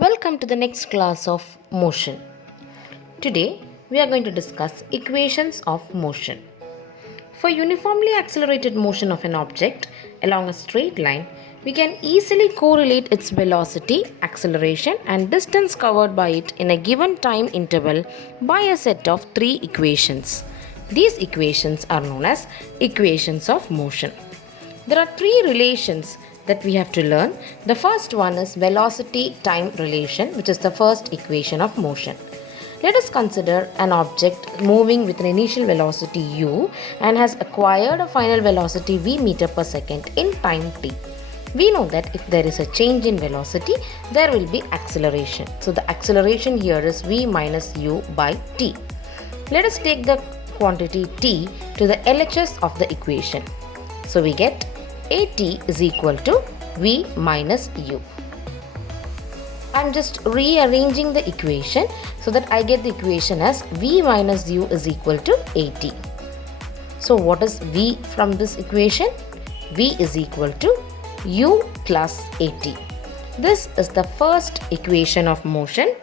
Welcome to the next class of motion. Today we are going to discuss equations of motion. For uniformly accelerated motion of an object along a straight line, we can easily correlate its velocity, acceleration and distance covered by it in a given time interval by a set of three equations. These equations are known as equations of motion. There are three relations that we have to learn. The first one is velocity-time relation, which is the first equation of motion. Let us consider an object moving with an initial velocity u and has acquired a final velocity v meter per second in time t. We know that if there is a change in velocity, there will be acceleration. So the acceleration here is v minus u by t. Let us take the quantity t to the LHS of the equation. So we get at is equal to v minus u. I'm just rearranging the equation so that I get the equation as v minus u is equal to at. So what is v from this equation? V is equal to u plus at. This is the first equation of motion,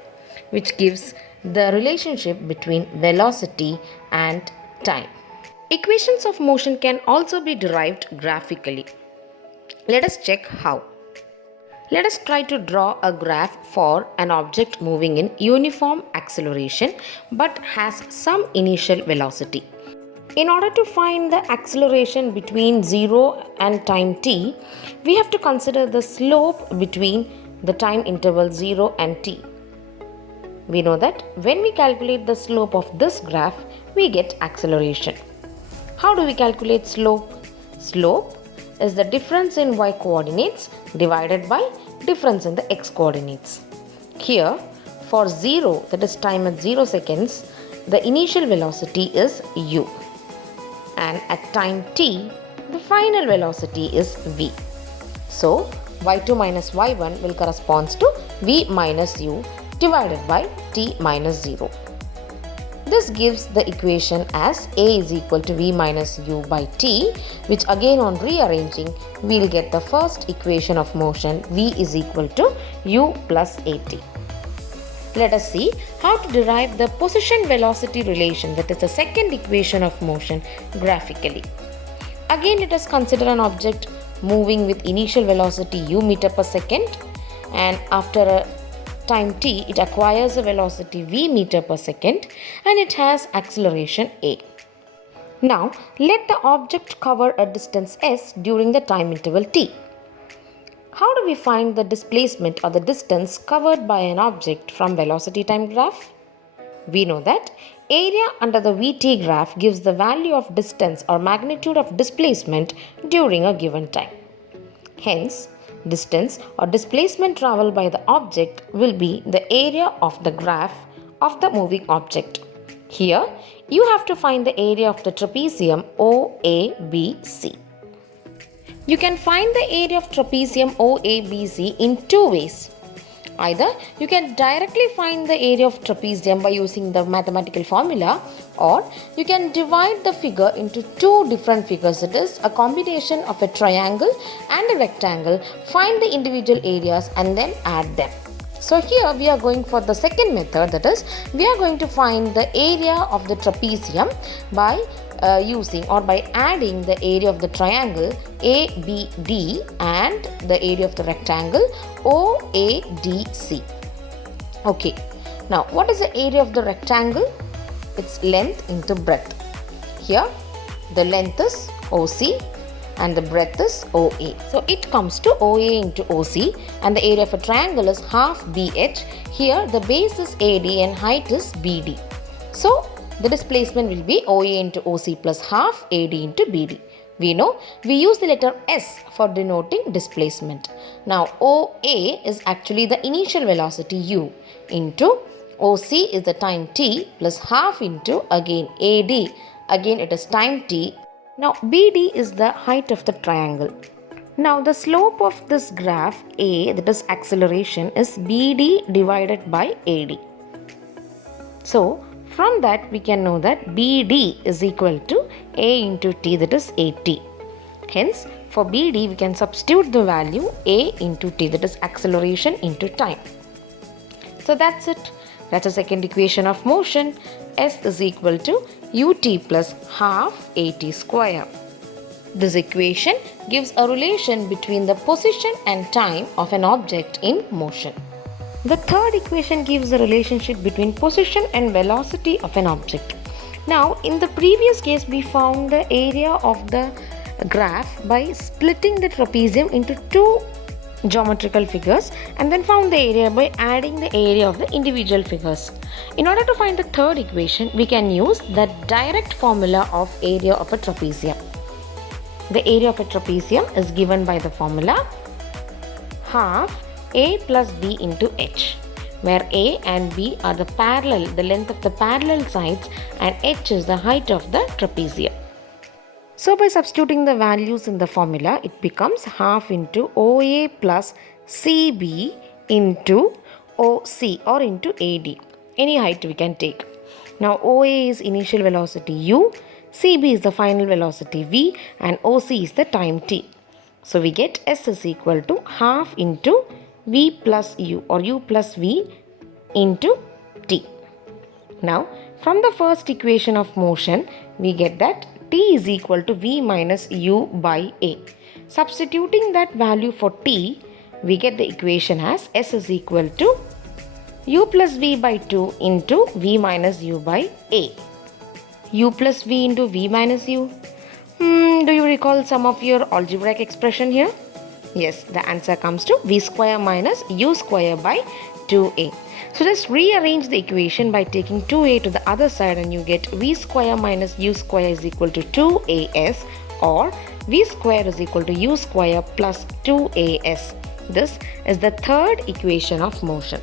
which gives the relationship between velocity and time. Equations of motion can also be derived graphically. Let us check how. Let us try to draw a graph for an object moving in uniform acceleration but has some initial velocity. In order to find the acceleration between 0 and time t, we have to consider the slope between the time interval 0 and t. We know that when we calculate the slope of this graph, we get acceleration. How do we calculate slope? Slope is the difference in y coordinates divided by difference in the x coordinates. Here, for 0, that is time at 0 seconds, the initial velocity is u. And at time t, the final velocity is v. So, y2 minus y1 will correspond to v minus u divided by t minus 0. This gives the equation as a is equal to v minus u by t, which again on rearranging, we will get the first equation of motion v is equal to u plus at. Let us see how to derive the position-velocity relation, that is the second equation of motion, graphically. Again, let us consider an object moving with initial velocity u meter per second, and after a time t, it acquires a velocity v meter per second and it has acceleration a. Now, let the object cover a distance s during the time interval t. How do we find the displacement or the distance covered by an object from velocity time graph? We know that area under the vt graph gives the value of distance or magnitude of displacement during a given time. Hence, distance or displacement traveled by the object will be the area of the graph of the moving object. Here, you have to find the area of the trapezium OABC. You can find the area of trapezium OABC in two ways. Either you can directly find the area of trapezium by using the mathematical formula, or you can divide the figure into two different figures, that is a combination of a triangle and a rectangle, find the individual areas and then add them. So here we are going for the second method, that is we are going to find the area of the trapezium by using or by adding the area of the triangle ABD and the area of the rectangle OADC. Okay, now what is the area of the rectangle? Its length into breadth. Here the length is OC and the breadth is OA. So it comes to OA into OC, and the area of a triangle is half BH. Here the base is AD and height is BD. So the displacement will be OA into OC plus half AD into BD. We know we use the letter S for denoting displacement. Now OA is actually the initial velocity u into OC is the time t plus half into again AD. Again it is time t. Now BD is the height of the triangle. Now the slope of this graph A, that is acceleration, is BD divided by AD. So from that we can know that BD is equal to A into t, that is AT. Hence for BD we can substitute the value A into t, that is acceleration into time. So that's it. That's the second equation of motion. S is equal to ut plus half at square. This equation gives a relation between the position and time of an object in motion. The third equation gives a relationship between position and velocity of an object. Now, in the previous case, we found the area of the graph by splitting the trapezium into two geometrical figures and then found the area by adding the area of the individual figures. In order to find the third equation, we can use the direct formula of area of a trapezium. The area of a trapezium is given by the formula half a plus b into h, where a and b are the length of the parallel sides, and h is the height of the trapezium. So by substituting the values in the formula, it becomes half into OA plus CB into OC or into AD. Any height we can take. Now OA is initial velocity u, CB is the final velocity v, and OC is the time t. So we get S is equal to half into v plus u or u plus v into t. Now from the first equation of motion, we get that t is equal to v minus u by a. Substituting that value for t, we get the equation as S is equal to u plus v by 2 into v minus u by a. U plus v into v minus u. Do you recall some of your algebraic expression here? Yes, the answer comes to v square minus u square by 2a. So just rearrange the equation by taking 2a to the other side, and you get v square minus u square is equal to 2as, or v square is equal to u square plus 2as. This is the third equation of motion.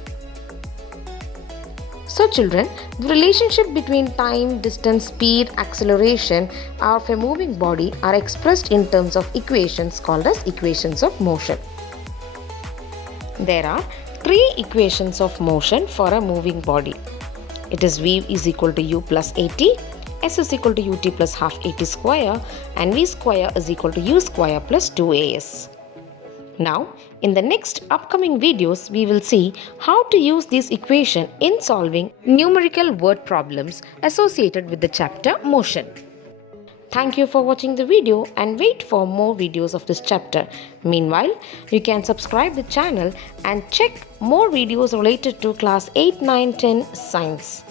So children, the relationship between time, distance, speed, acceleration of a moving body are expressed in terms of equations called as equations of motion. There are three equations of motion for a moving body. It is v is equal to u plus at, s is equal to ut plus half at square, and v square is equal to u square plus 2as. Now, in the next upcoming videos, we will see how to use this equation in solving numerical word problems associated with the chapter motion. Thank you for watching the video and wait for more videos of this chapter. Meanwhile, you can subscribe the channel and check more videos related to class 8, 9, 10 science.